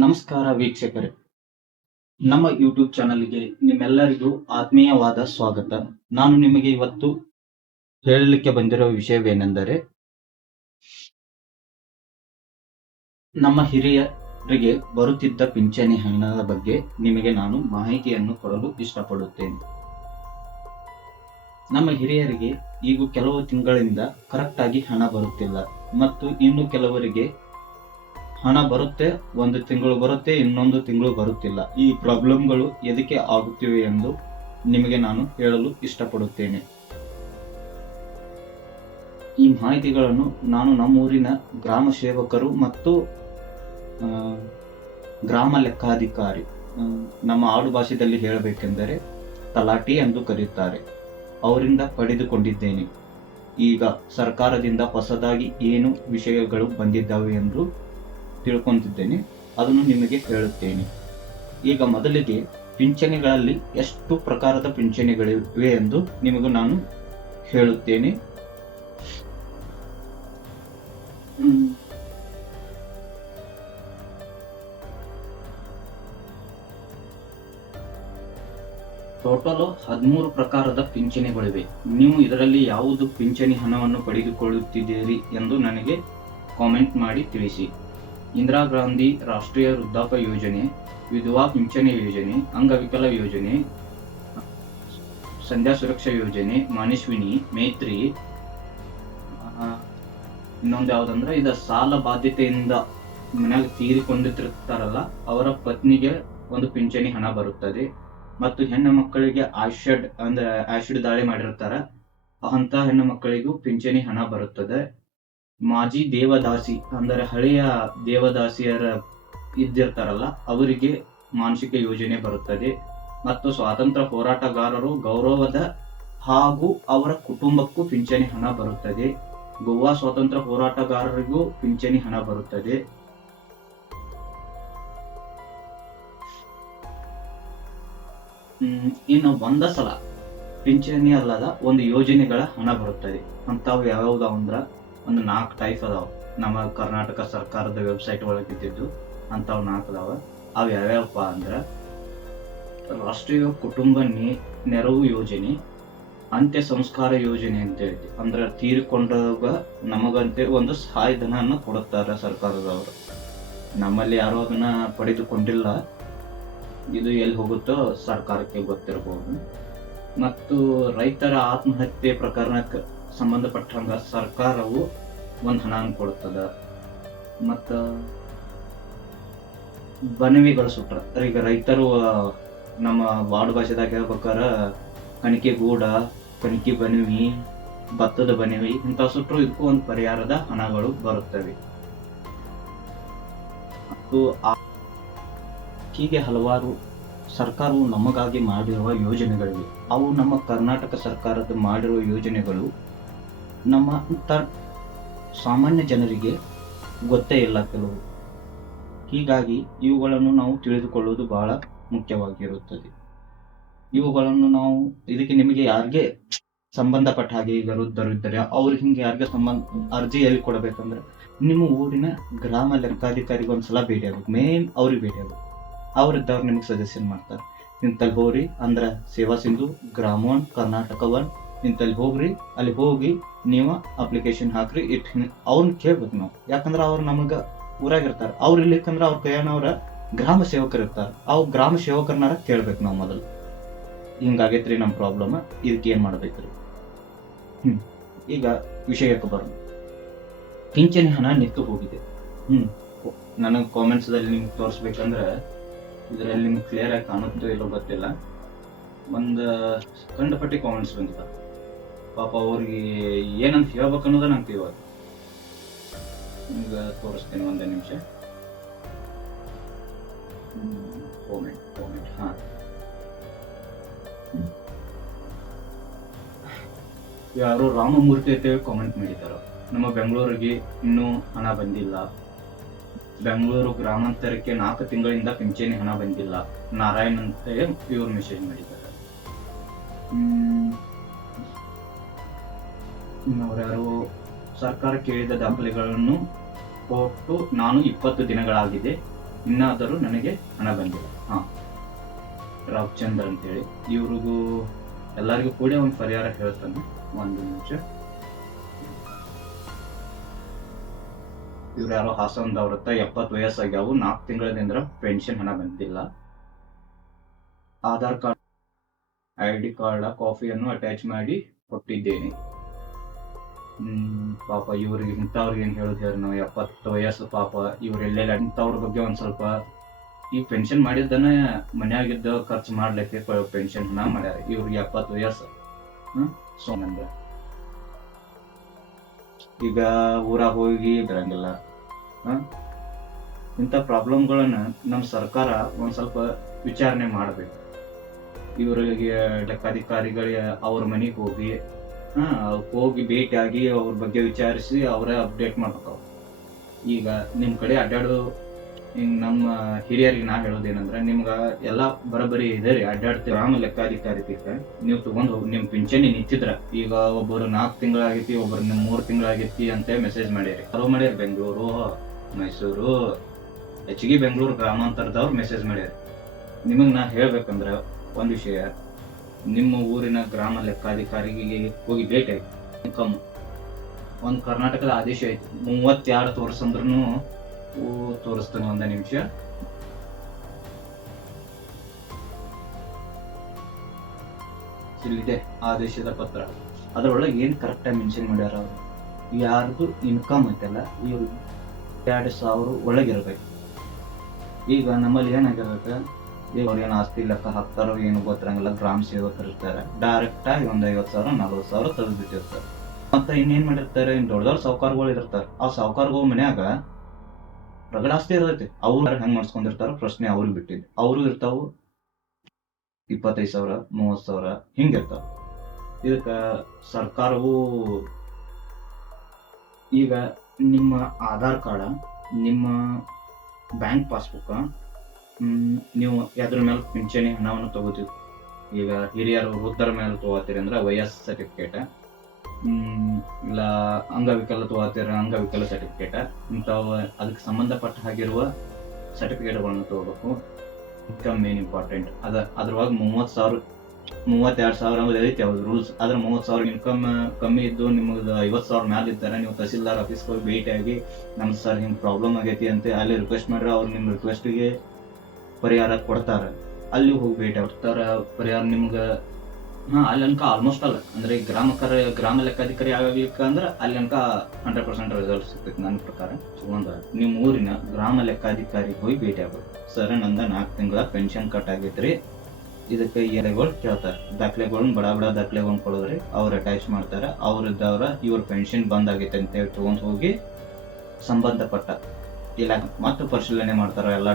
ನಮಸ್ಕಾರ ವೀಕ್ಷಕರೇ, ನಮ್ಮ ಯೂಟ್ಯೂಬ್ ಚಾನಲ್ಗೆ ನಿಮ್ಮೆಲ್ಲರಿಗೂ ಆತ್ಮೀಯವಾದ ಸ್ವಾಗತ. ನಾನು ನಿಮಗೆ ಇವತ್ತು ಹೇಳಲಿಕ್ಕೆ ಬಂದಿರುವ ವಿಷಯವೇನೆಂದರೆ, ನಮ್ಮ ಹಿರಿಯರಿಗೆ ಬರುತ್ತಿದ್ದ ಪಿಂಚಣಿ ಹಣದ ಬಗ್ಗೆ ನಿಮಗೆ ನಾನು ಮಾಹಿತಿಯನ್ನು ಕೊಡಲು ಇಷ್ಟಪಡುತ್ತೇನೆ. ನಮ್ಮ ಹಿರಿಯರಿಗೆ ಈಗ ಕೆಲವು ತಿಂಗಳಿಂದ ಕರೆಕ್ಟ್ ಆಗಿ ಹಣ ಬರುತ್ತಿಲ್ಲ ಮತ್ತು ಇನ್ನು ಕೆಲವರಿಗೆ ಹಣ ಬರುತ್ತೆ, ಒಂದು ತಿಂಗಳು ಬರುತ್ತೆ, ಇನ್ನೊಂದು ತಿಂಗಳು ಬರುತ್ತಿಲ್ಲ. ಈ ಪ್ರಾಬ್ಲಮ್ಗಳು ಎದಕ್ಕೆ ಆಗುತ್ತಿವೆ ಎಂದು ನಿಮಗೆ ನಾನು ಹೇಳಲು ಇಷ್ಟಪಡುತ್ತೇನೆ. ಈ ಮಾಹಿತಿಗಳನ್ನು ನಾನು ನಮ್ಮೂರಿನ ಗ್ರಾಮ ಸೇವಕರು ಮತ್ತು ಗ್ರಾಮ ಲೆಕ್ಕಾಧಿಕಾರಿ, ನಮ್ಮ ಆಡು ಭಾಷೆಯಲ್ಲಿ ಹೇಳಬೇಕೆಂದರೆ ತಲಾಟಿ ಎಂದು ಕರೆಯುತ್ತಾರೆ, ಅವರಿಂದ ಪಡೆದುಕೊಂಡಿದ್ದೇನೆ. ಈಗ ಸರ್ಕಾರದಿಂದ ಹೊಸದಾಗಿ ಏನು ವಿಷಯಗಳು ಬಂದಿದ್ದಾವೆ ಎಂದು ತಿಳ್ಕೊಂತಿದ್ದೇನೆ, ಅದನ್ನು ನಿಮಗೆ ಹೇಳುತ್ತೇನೆ. ಈಗ ಮೊದಲಿಗೆ ಪಿಂಚಣಿಗಳಲ್ಲಿ ಎಷ್ಟು ಪ್ರಕಾರದ ಪಿಂಚಣಿಗಳಿವೆ ಎಂದು ನಿಮಗೂ ನಾನು ಹೇಳುತ್ತೇನೆ. ಟೋಟಲ್ 13 ಪ್ರಕಾರದ ಪಿಂಚಣಿಗಳಿವೆ. ನೀವು ಇದರಲ್ಲಿ ಯಾವುದು ಪಿಂಚಣಿ ಹಣವನ್ನು ಪಡೆದುಕೊಳ್ಳುತ್ತಿದ್ದೀರಿ ಎಂದು ನನಗೆ ಕಾಮೆಂಟ್ ಮಾಡಿ ತಿಳಿಸಿ. ಇಂದಿರಾ ಗಾಂಧಿ ರಾಷ್ಟ್ರೀಯ ವೃದ್ಧಾಪ್ಯ ಯೋಜನೆ, ವಿಧವಾ ಪಿಂಚಣಿ ಯೋಜನೆ, ಅಂಗವಿಕಲ ಯೋಜನೆ, ಸಂಧ್ಯಾ ಸುರಕ್ಷಾ ಯೋಜನೆ, ಮಾನಿಸ್ವಿನಿ, ಮೈತ್ರಿ, ಇನ್ನೊಂದು ಯಾವುದಂದ್ರೆ ಇದು ಸಾಲ ಬಾಧ್ಯತೆಯಿಂದ ಮನೆಯಾಗ ತೀರಿಕೊಂಡಿರ್ತಾರಲ್ಲ ಅವರ ಪತ್ನಿಗೆ ಒಂದು ಪಿಂಚಣಿ ಹಣ ಬರುತ್ತದೆ. ಮತ್ತು ಹೆಣ್ಣು ಮಕ್ಕಳಿಗೆ ಆಸಿಡ್ ದಾಳಿ ಮಾಡಿರ್ತಾರ ಅಂತ ಹೆಣ್ಣು ಮಕ್ಕಳಿಗೂ ಪಿಂಚಣಿ ಹಣ ಬರುತ್ತದೆ. ಮಾಜಿ ದೇವದಾಸಿ ಅಂದರೆ ಹಳೆಯ ದೇವದಾಸಿಯರ ಇದ್ದಿರ್ತಾರಲ್ಲ ಅವರಿಗೆ ಮಾನಸಿಕ ಯೋಜನೆ ಬರುತ್ತದೆ. ಮತ್ತು ಸ್ವಾತಂತ್ರ್ಯ ಹೋರಾಟಗಾರರು ಗೌರವದ ಹಾಗೂ ಅವರ ಕುಟುಂಬಕ್ಕೂ ಪಿಂಚಣಿ ಹಣ ಬರುತ್ತದೆ. ಗೋವಾ ಸ್ವಾತಂತ್ರ್ಯ ಹೋರಾಟಗಾರರಿಗೂ ಪಿಂಚಣಿ ಹಣ ಬರುತ್ತದೆ. ಇನ್ನು ಒಂದ ಸಲ ಪಿಂಚಣಿ ಅಲ್ಲದ ಒಂದು ಯೋಜನೆಗಳ ಹಣ ಬರುತ್ತದೆ. ಅಂತಾವು ಯಾವ್ಯಾವ್ದಾವ ಅಂದ್ರ ಒಂದು 4 ಟೈಪ್ ಅದಾವ. ನಮ್ಮ ಕರ್ನಾಟಕ ಸರ್ಕಾರದ ವೆಬ್ಸೈಟ್ ಒಳಗೆ ಇದ್ದಿದ್ದು ಅಂತಾವ್ 4 ಅದಾವ. ಅವು ಯಾವ್ಯಾವಪ್ಪ ಅಂದ್ರ ರಾಷ್ಟ್ರೀಯ ಕುಟುಂಬ ನೆರವು ಯೋಜನೆ, ಅಂತ್ಯ ಸಂಸ್ಕಾರ ಯೋಜನೆ ಅಂತ ಹೇಳಿ, ಅಂದ್ರೆ ತೀರಿಕೊಂಡಾಗ ನಮಗಂತೆ ಒಂದು ಸಹಾಯಧನ ಕೊಡುತ್ತಾರೆ ಸರ್ಕಾರದವರು. ನಮ್ಮಲ್ಲಿ ಯಾರು ಅದನ್ನ ಪಡೆದುಕೊಂಡಿಲ್ಲ, ಇದು ಎಲ್ಲಿ ಹೋಗುತ್ತೋ ಸರ್ಕಾರಕ್ಕೆ ಗೊತ್ತಿರಬಹುದು. ಮತ್ತು ರೈತರ ಆತ್ಮಹತ್ಯೆ ಪ್ರಕರಣಕ್ಕೆ ಸಂಬಂಧಪಟ್ಟಂಗ ಸರ್ಕಾರವು ಒಂದು ಹಣ ಕೊಡುತ್ತದೆ. ಮತ್ತ ಬನವಿಗಳು ಸುಟ್ರ, ಈಗ ರೈತರು ನಮ್ಮ ವಾರ್ಡ್ ಭಾಷೆದಾಗ ಹೇಳ್ಬೇಕಾರ ಕಣಿಕೆ ಗೂಡ, ಕಣಿಕೆ ಬನವಿ, ಭತ್ತದ ಬನವಿ ಇಂಥ ಸುಟ್ರು ಇದಕ್ಕೂ ಒಂದು ಪರಿಹಾರದ ಹಣಗಳು ಬರುತ್ತವೆ. ಮತ್ತು ಹೀಗೆ ಹಲವಾರು ಸರ್ಕಾರವು ನಮಗಾಗಿ ಮಾಡಿರುವ ಯೋಜನೆಗಳಿವೆ. ಅವು ನಮ್ಮ ಕರ್ನಾಟಕ ಸರ್ಕಾರದ ಮಾಡಿರುವ ಯೋಜನೆಗಳು ನಮ್ಮ ಸಾಮಾನ್ಯ ಜನರಿಗೆ ಗೊತ್ತೇ ಇಲ್ಲ ಕೆಲವು. ಹೀಗಾಗಿ ಇವುಗಳನ್ನು ನಾವು ತಿಳಿದುಕೊಳ್ಳುವುದು ಬಹಳ ಮುಖ್ಯವಾಗಿರುತ್ತದೆ. ಇವುಗಳನ್ನು ನಾವು ನಿಮಗೆ ಯಾರಿಗೆ ಸಂಬಂಧಪಟ್ಟ ಹಾಗೆ ಈಗ ವೃದ್ಧರು ಇದ್ದರೆ ಅವ್ರಿಗೆ ಹಿಂಗೆ ಯಾರಿಗೆ ಅರ್ಜಿ ಎಲ್ಲಿ ಕೊಡಬೇಕಂದ್ರೆ ನಿಮ್ಮ ಊರಿನ ಗ್ರಾಮ ಲೆಕ್ಕಾಧಿಕಾರಿಗೆ ಒಂದ್ಸಲ ಭೇಟಿ ಆಗ್ಬೇಕು. ಮೇನ್ ಅವ್ರಿಗೆ ಭೇಟಿ ಆಗ್ಬೇಕು. ಅವರಿದ್ದವ್ರು ನಿಮ್ಗೆ ಸಜೆಷನ್ ಮಾಡ್ತಾರೆ, ಇಂತಲ್ಲಿ ಹೋಗ್ರಿ ಅಂದ್ರ ಸೇವಾ ಸಿಂಧು ಗ್ರಾಮ 1 ಕರ್ನಾಟಕ 1 ಇಂತಲ್ಲಿ ಹೋಗ್ರಿ, ಅಲ್ಲಿ ಹೋಗಿ ನೀವು ಅಪ್ಲಿಕೇಶನ್ ಹಾಕ್ರಿ. ಅವ್ರನ್ನ ಕೇಳ್ಬೇಕು ನಾವು, ಯಾಕಂದ್ರೆ ಅವ್ರು ನಮಗ ಊರಾಗಿರ್ತಾರೆ. ಅವ್ರು ಇರ್ಲಿಕ್ಕಂದ್ರ ಅವ್ರ ಕೈಯನವ್ರ ಗ್ರಾಮ ಸೇವಕರು ಇರ್ತಾರೆ. ಅವ್ ಗ್ರಾಮ ಸೇವಕರನ್ನಾರ ಕೇಳ್ಬೇಕು ನಾವು ಮೊದಲು. ಹಿಂಗಾಗೈತ್ರಿ ನಮ್ಮ ಪ್ರಾಬ್ಲಮ್, ಇದಕ್ಕೆ ಏನ್ ಮಾಡ್ಬೇಕ್ರಿ. ಈಗ ವಿಷಯಕ್ಕೆ ಬರೋಣ. ಪಿಂಚಣಿ ಹಣ ನಿಂತು ಹೋಗಿದೆ. ನನಗೆ ಕಾಮೆಂಟ್ಸ್ ದಲ್ಲಿ ನಿಮ್ಗೆ ತೋರಿಸ್ಬೇಕಂದ್ರೆ ಇದರಲ್ಲಿ ನಿಮ್ಗೆ ಕ್ಲಿಯರ್ ಆಗಿ ಕಾಣುತ್ತೋ ಇಲ್ಲೋ ಗೊತ್ತಿಲ್ಲ, ಒಂದು ಕಂಡಪಟ್ಟಿ ಕಾಮೆಂಟ್ಸ್ ಬಂದಿಲ್ಲ. ಪಾಪ ಅವ್ರಿಗೆ ಏನಂತ ಹೇಳ್ಬೇಕು ಅನ್ನೋದ ನಂಗೆ ಇವಾಗ ಈಗ ತೋರಿಸ್ತೇನೆ. ಒಂದೇ ನಿಮಿಷ. ಕಾಮೆಂಟ್ ಹಾ, ಯಾರು ರಾಮಮೂರ್ತಿ ಅಂತ ಕಾಮೆಂಟ್ ಮಾಡಿದಾರ, ನಮ್ಮ ಬೆಂಗಳೂರಿಗೆ ಇನ್ನೂ ಹಣ ಬಂದಿಲ್ಲ. ಬೆಂಗಳೂರು ಗ್ರಾಮಾಂತರಕ್ಕೆ 4 ತಿಂಗಳಿಂದ ಪಿಂಚಣಿ ಹಣ ಬಂದಿಲ್ಲ. ನಾರಾಯಣ್ ಅಂತ ಇವ್ರು ಮೆಸೇಜ್ ಮಾಡಿದ್ದಾರೆ. ಇನ್ನವ್ರ್ಯಾರು ಸರ್ಕಾರ ಕೇಳಿದ ದಾಖಲೆಗಳನ್ನು ಕೊಟ್ಟು ನಾನು 20 ದಿನಗಳಾಗಿದೆ, ಇನ್ನಾದರೂ ನನಗೆ ಹಣ ಬಂದಿಲ್ಲ. ರಾವ್ಚಂದ್ರ ಅಂತೇಳಿ ಇವ್ರಿಗೂ ಎಲ್ಲರಿಗೂ ಕೂಡ ಒಂದು ಪರಿಹಾರ ಹೇಳ್ತಾನೆ. ಒಂದು ನಿಮಿಷ. ಇವ್ರು ಯಾರೋ ಹಾಸನದವ್ರತ್ತ 70 ವಯಸ್ಸಾಗ್ಯಾವು, 4 ತಿಂಗಳಿಂದ ಪೆನ್ಷನ್ ಹಣ ಬಂದಿಲ್ಲ. ಆಧಾರ್ ಕಾರ್ಡ್, ID ಕಾರ್ಡ್, ಕಾಫಿಯನ್ನು ಅಟ್ಯಾಚ್ ಮಾಡಿ ಕೊಟ್ಟಿದ್ದೇನೆ. ಪಾಪ ಇವ್ರಿಗೆ ಇಂಥವ್ರಿಗೆ ಏನ್ ಹೇಳುದು ಹೇಳಿ ನಾವು, 70 ವಯಸ್ಸು ಪಾಪ ಇವ್ರೆಲ್ಲ ಇಂಥವ್ರ ಬಗ್ಗೆ ಒಂದ್ ಸ್ವಲ್ಪ ಈ ಪೆನ್ಷನ್ ಮಾಡಿದ್ದನ್ನ ಮನ್ಯಾಗಿದ್ದ ಖರ್ಚು ಮಾಡ್ಲಿಕ್ಕೆ ಪೆನ್ಷನ್ ಹಣ ಮಾಡ್ಯಾರ. ಇವ್ರಿಗೆ 70 ವಯಸ್ಸು. ಸೋಮಂದ್ರ ಈಗ ಊರಾಗ ಹೋಗಿ ಬರಂಗಿಲ್ಲ. ಇಂಥ ಪ್ರಾಬ್ಲಮ್ಗಳನ್ನ ನಮ್ಮ ಸರ್ಕಾರ ಒಂದ್ ಸ್ವಲ್ಪ ವಿಚಾರಣೆ ಮಾಡ್ಬೇಕು. ಇವರಿಗೆ ಲೆಕ್ಕಾಧಿಕಾರಿಗಳಿಗೆ ಅವ್ರ ಮನೆಗೆ ಹೋಗಿ ಭೇಟಿಯಾಗಿ ಅವ್ರ ಬಗ್ಗೆ ವಿಚಾರಿಸಿ ಅವರೇ ಅಪ್ಡೇಟ್ ಮಾಡ್ಬೇಕು. ಈಗ ನಿಮ್ ಕಡೆ ಅಡ್ಡಾಡೋದು, ಹಿಂಗ್ ನಮ್ಮ ಹಿರಿಯರಿಗೆ ನಾ ಹೇಳೋದೇನಂದ್ರೆ, ನಿಮ್ಗ ಎಲ್ಲಾ ಬರಬರಿ ಇದೆ ರೀ, ಅಡ್ಡಾಡ್ತೀವಿ. ಗ್ರಾಮ ಲೆಕ್ಕಾಧಿಕಾರಿಗೆ ನೀವು ತಗೊಂಡ್ ಹೋಗಿ ನಿಮ್ ಪಿಂಚಣಿ ನಿಂತಿದ್ರ, ಈಗ ಒಬ್ಬರು 4 ತಿಂಗಳಾಗೈತಿ, ಒಬ್ಬರು 3 ತಿಂಗಳಾಗೈತಿ ಅಂತ ಮೆಸೇಜ್ ಮಾಡ್ಯಾರಿ. ಅರೋ ಮಾಡ್ಯಾರ ಬೆಂಗಳೂರು, ಮೈಸೂರು, ಹೆಚ್ಚಿಗೆ ಬೆಂಗಳೂರು ಗ್ರಾಮಾಂತರದವ್ರು ಮೆಸೇಜ್ ಮಾಡ್ಯಾರ. ನಿಮಗ್ ನಾ ಹೇಳ್ಬೇಕಂದ್ರ ಒಂದ್ ವಿಷಯ, ನಿಮ್ಮ ಊರಿನ ಗ್ರಾಮ ಲೆಕ್ಕಾಧಿಕಾರಿಗೆ ಹೋಗಿ ಭೇಟಿ ಆಯ್ತು. ಇನ್ಕಮ್ ಒಂದ್ ಕರ್ನಾಟಕದ ಆದೇಶ ಐತಿ, 32 ತೋರ್ಸಂದ್ರೂ ತೋರಿಸ್ತಾನೆ. ಒಂದ ನಿಮಿಷ. ಇಲ್ಲಿದೆ ಆದೇಶದ ಪತ್ರ. ಅದ್ರೊಳಗೆ ಏನ್ ಕರೆಕ್ಟ್ ಆಗಿ ಮೆನ್ಷನ್ ಮಾಡ್ಯಾರ, ಅವ್ರು ಯಾರ್ದು ಇನ್ಕಮ್ ಐತಲ್ಲ ಇವ್ರು 2,000 ಒಳಗಿರ್ಬೇಕು. ಈಗ ನಮ್ಮಲ್ಲಿ ಏನಾಗಿರುತ್ತೆ, ಅವ್ರು ಏನು ಆಸ್ತಿ ಲೆಕ್ಕ ಹಾಕ್ತಾರೋ ಏನು ಗೊತ್ತಿರಂಗಿಲ್ಲ, ಗ್ರಾಮ ಸೇವಕರು ಇರ್ತಾರೆ, ಡೈರೆಕ್ಟ್ ಆಗಿ ಒಂದ್ 50,000 40,000 ತೆಗೆದು ಬಿಟ್ಟಿರ್ತಾರೆ. ಮತ್ತೆ ಇನ್ನೇನ್ ಮಾಡಿರ್ತಾರೆ, ದೊಡ್ಡ ಸಾಹುಕಾರಗಳು ಇರ್ತಾರೆ. ಆ ಸಾಹುಕಾರಗಳು ಮನ್ಯಾಗ ರಗಡ ಆಸ್ತಿ ಇರ್ತೈತಿ, ಅವ್ರು ಹೆಂಗ್ ಮಾಡ್ಸ್ಕೊಂಡಿರ್ತಾರ ಪ್ರಶ್ನೆ ಅವ್ರಿಗೆ ಬಿಟ್ಟಿದ್ದು. ಅವರು ಇರ್ತಾವು 25,000 30,000 ಹಿಂಗಿರ್ತಾವ. ಇದಕ್ಕ ಸರ್ಕಾರವು ಈಗ ನಿಮ್ಮ ಆಧಾರ್ ಕಾರ್ಡ್, ನಿಮ್ಮ ಬ್ಯಾಂಕ್ ಪಾಸ್ಬುಕ್, ನೀವು ಅದ್ರ ಮೇಲೆ ಪಿಂಚಣಿ ಹಣವನ್ನು ತಗೋತೀವಿ. ಈಗ ಹಿರಿಯರು ವೃದ್ಧರ ಮೇಲೆ ತಗೋತೀರಿ ಅಂದ್ರೆ ವಯಸ್ಸು ಸರ್ಟಿಫಿಕೇಟ್, ಇಲ್ಲ ಅಂಗವಿಕಲ ತಗೋತೀರ ಅಂಗವಿಕಲ ಸರ್ಟಿಫಿಕೇಟ್, ಇಂಥವು ಅದಕ್ಕೆ ಸಂಬಂಧಪಟ್ಟ ಹಾಗಿರುವ ಸರ್ಟಿಫಿಕೇಟ್ಗಳನ್ನು ತಗೋಬೇಕು. Income main important. ಅದ್ರೊಳಗೆ 32,000 ಐತಿ ಅವ್ರ ರೂಲ್ಸ್. ಆದ್ರೆ 30,000 ಇನ್ಕಮ್ ಕಮ್ಮಿ ಇದ್ದು ನಿಮ್ಗೆ 50,000 ಮ್ಯಾಲ ಇದ್ದಾರೆ, ನೀವು ತಹಸೀಲ್ದಾರ್ ಆಫೀಸ್ಗೆ ಹೋಗಿ ಭೇಟಿಯಾಗಿ ನಮ್ ಸರ್ ಹಿಂಗ್ ಪ್ರಾಬ್ಲಮ್ ಆಗೈತಿ ಅಂತ ಅಲ್ಲಿ ರಿಕ್ವೆಸ್ಟ್ ಮಾಡ್ರೆ ಅವ್ರು ನಿಮ್ ರಿಕ್ವೆಸ್ಟ್ಗೆ ಪರಿಹಾರ ಕೊಡ್ತಾರೆ. ಅಲ್ಲಿ ಹೋಗಿ ಭೇಟಿ ಆಗ್ತಾರ. ಪರಿಹಾರ ನಿಮ್ಗೆ ಅಲ್ಲಿ ಅನ್ಕ ಆಲ್ಮೋಸ್ಟ್ ಅಲ್ಲ ಅಂದ್ರೆ ಗ್ರಾಮ ಲೆಕ್ಕಾಧಿಕಾರಿ ಆಗ್ಲಿಕ್ಕೆ ಅಂದ್ರೆ ಅಲ್ಲಿ ಅನ್ಕ 100% ರಿಸಲ್ಟ್ ಸಿಗ್ತೈತಿ ನನ್ನ ಪ್ರಕಾರ. ನಿಮ್ಮ ಊರಿನ ಗ್ರಾಮ ಲೆಕ್ಕಾಧಿಕಾರಿ ಹೋಗಿ ಭೇಟಿ ಆಗ್ಬೇಕು. ಸರ್ ನಂದ 4 ತಿಂಗಳ ಪೆನ್ಷನ್ ಕಟ್ ಆಗೈತ್ರಿ, ಇದಕ್ಕೆ ಎಲೆಗಳು ಕೇಳ್ತಾರೆ, ದಾಖಲೆಗಳನ್ನ ಬಡ ದಾಖಲೆಗಳನ್ನ ಕೊಡೋದ್ರಿ, ಅವ್ರು ಅಟ್ಯಾಚ್ ಮಾಡ್ತಾರೆ. ಅವ್ರದ್ದವ್ರ ಇವ್ರ ಪೆನ್ಷನ್ ಬಂದ್ ಆಗೈತೆ ಅಂತ ಹೇಳಿ ತಗೊಂಡ್ ಹೋಗಿ ಸಂಬಂಧಪಟ್ಟ ಇಲಾಖೆ ಮತ್ತೆ ಪರಿಶೀಲನೆ ಮಾಡ್ತಾರ. ಎಲ್ಲಾ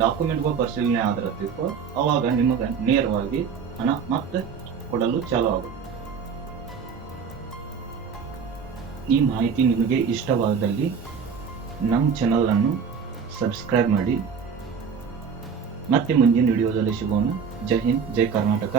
ಡಾಕ್ಯುಮೆಂಟ್ಗಳು ಪರಿಶೀಲನೆ ಆದ್ರತಿತ್ತು, ಅವಾಗ ನಿಮಗೆ ನೇರವಾಗಿ ಹಣ ಮತ್ತೆ ಕೊಡಲು ಚಾಲು ಆಗುತ್ತೆ. ಈ ಮಾಹಿತಿ ನಿಮಗೆ ಇಷ್ಟವಾದಲ್ಲಿ ನಮ್ಮ ಚಾನಲ್ ಅನ್ನು ಸಬ್ಸ್ಕ್ರೈಬ್ ಮಾಡಿ. ಮತ್ತೆ ಮುಂದಿನ ವಿಡಿಯೋದಲ್ಲಿ ಸಿಗೋಣ. ಜೈ ಹಿಂದ್, ಜೈ ಕರ್ನಾಟಕ.